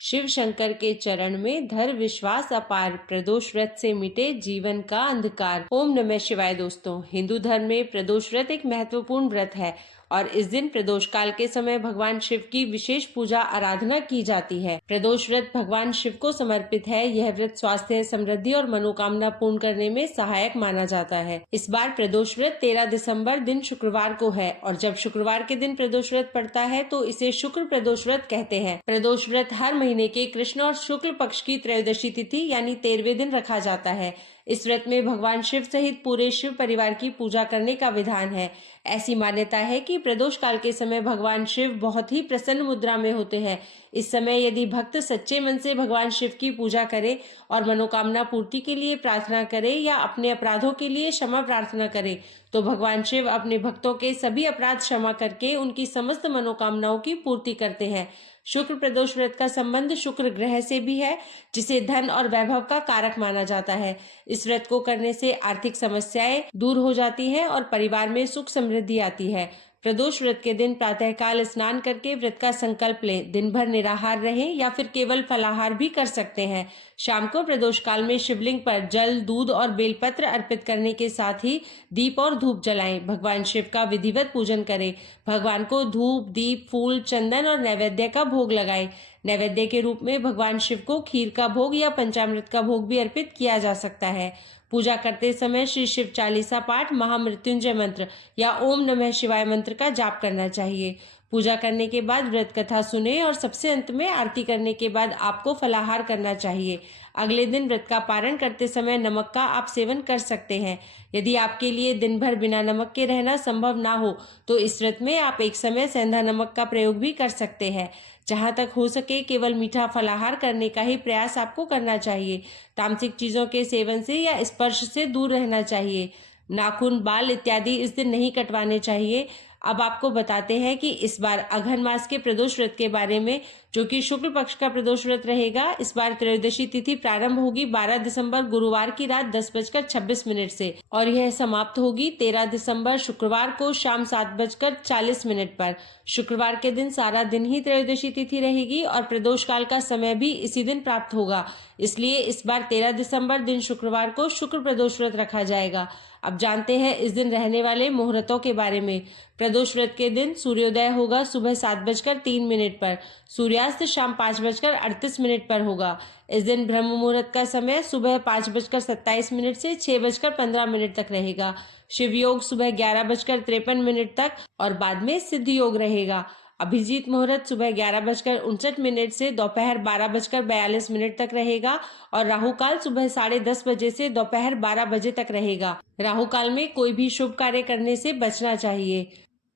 शिव शंकर के चरण में धर विश्वास अपार, प्रदोष व्रत से मिटे जीवन का अंधकार। ओम नमः शिवाय। दोस्तों, हिंदू धर्म में प्रदोष व्रत एक महत्वपूर्ण व्रत है और इस दिन प्रदोष काल के समय भगवान शिव की विशेष पूजा आराधना की जाती है। प्रदोष व्रत भगवान शिव को समर्पित है। यह व्रत स्वास्थ्य, समृद्धि और मनोकामना पूर्ण करने में सहायक माना जाता है। इस बार प्रदोष व्रत 13 दिसंबर दिन शुक्रवार को है और जब शुक्रवार के दिन प्रदोष व्रत पड़ता है तो इसे शुक्र प्रदोष व्रत कहते हैं। प्रदोष व्रत हर महीने के कृष्ण और शुक्ल पक्ष की त्रयोदशी तिथि यानी 13वें दिन रखा जाता है। इस व्रत में भगवान शिव सहित पूरे शिव परिवार की पूजा करने का विधान है। ऐसी मान्यता है कि प्रदोष काल के समय भगवान शिव बहुत ही प्रसन्न मुद्रा में होते हैं। इस समय यदि भक्त सच्चे मन से भगवान शिव की पूजा करे और मनोकामना पूर्ति के लिए प्रार्थना करे या अपने अपराधों के लिए क्षमा प्रार्थना करे तो भगवान शिव अपने भक्तों के सभी अपराध क्षमा करके उनकी समस्त मनोकामनाओं की पूर्ति करते हैं। शुक्र प्रदोष व्रत का संबंध शुक्र ग्रह से भी है, जिसे धन और वैभव का कारक माना जाता है। इस व्रत को करने से आर्थिक समस्याएं दूर हो जाती हैं और परिवार में सुख समृद्धि आती है। प्रदोष व्रत के दिन प्रातःकाल स्नान करके व्रत का संकल्प लें। दिन भर निराहार रहें या फिर केवल फलाहार भी कर सकते हैं। शाम को प्रदोष काल में शिवलिंग पर जल, दूध और बेलपत्र अर्पित करने के साथ ही दीप और धूप जलाएं। भगवान शिव का विधिवत पूजन करें। भगवान को धूप, दीप, फूल, चंदन और नैवेद्य का भोग लगाएं। नैवेद्य के रूप में भगवान शिव को खीर का भोग या पंचामृत का भोग भी अर्पित किया जा सकता है। पूजा करते समय श्री शिव चालीसा पाठ, महामृत्युंजय मंत्र या ओम नमः शिवाय मंत्र का जाप करना चाहिए। पूजा करने के बाद व्रत कथा सुने और सबसे अंत में आरती करने के बाद आपको फलाहार करना चाहिए। अगले दिन व्रत का पारण करते समय नमक का आप सेवन कर सकते हैं। यदि आपके लिए दिन भर बिना नमक के रहना संभव ना हो तो इस व्रत में आप एक समय सेंधा नमक का प्रयोग भी कर सकते हैं। जहां तक हो सके केवल मीठा फलाहार करने का ही प्रयास आपको करना चाहिए। तामसिक चीजों के सेवन से या स्पर्श से दूर रहना चाहिए। नाखून, बाल इत्यादि इस दिन नहीं कटवाने चाहिए। अब आपको बताते हैं कि इस बार अघन मास के प्रदोष व्रत के बारे में, जो कि शुक्ल पक्ष का प्रदोष व्रत रहेगा। इस बार त्रयोदशी तिथि प्रारंभ होगी 12 दिसंबर गुरुवार की रात 10:26 से और यह समाप्त होगी 13 दिसंबर शुक्रवार को शाम 7:40 पर। शुक्रवार के दिन सारा दिन ही त्रयोदशी तिथि रहेगी और प्रदोष काल का समय भी इसी दिन प्राप्त होगा। इसलिए इस बार 13 दिसंबर दिन शुक्रवार को शुक्र प्रदोष व्रत रखा जाएगा। अब जानते हैं इस दिन रहने वाले मुहूर्तों के बारे में। प्रदोष व्रत के दिन सूर्योदय होगा सुबह 7:03 पर। सूर्यास्त शाम 5:38 पर होगा। इस दिन ब्रह्म मुहूर्त का समय सुबह 5:27 से 6:15 तक रहेगा। शिव योग सुबह 11:53 तक और बाद में सिद्ध योग रहेगा। अभिजीत मुहूर्त सुबह 11:59 से दोपहर 12:42 तक रहेगा और राहु काल सुबह 10:30 बजे से दोपहर 12 बजे तक रहेगा। राहु काल में कोई भी शुभ कार्य करने से बचना चाहिए।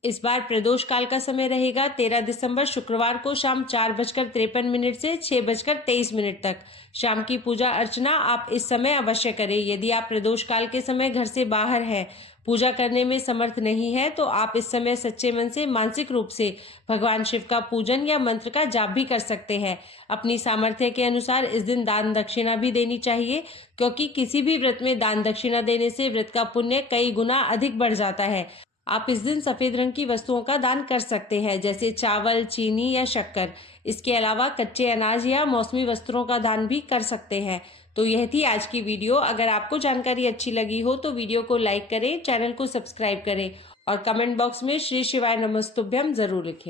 इस बार प्रदोष काल का समय रहेगा 13 दिसंबर शुक्रवार को शाम 4:53 से 6:23 तक। शाम की पूजा अर्चना आप इस समय अवश्य करें। यदि आप प्रदोष काल के समय घर से बाहर हैं, पूजा करने में समर्थ नहीं है तो आप इस समय सच्चे मन से मानसिक रूप से भगवान शिव का पूजन या मंत्र का जाप भी कर सकते हैं। अपनी सामर्थ्य के अनुसार इस दिन दान दक्षिणा भी देनी चाहिए, क्योंकि किसी भी व्रत में दान दक्षिणा देने से व्रत का पुण्य कई गुना अधिक बढ़ जाता है। आप इस दिन सफेद रंग की वस्तुओं का दान कर सकते हैं, जैसे चावल, चीनी या शक्कर। इसके अलावा कच्चे अनाज या मौसमी वस्त्रों का दान भी कर सकते हैं। तो यह थी आज की वीडियो। अगर आपको जानकारी अच्छी लगी हो तो वीडियो को लाइक करें, चैनल को सब्सक्राइब करें और कमेंट बॉक्स में श्री शिवाय नमस्तुभ्यम जरूर लिखें।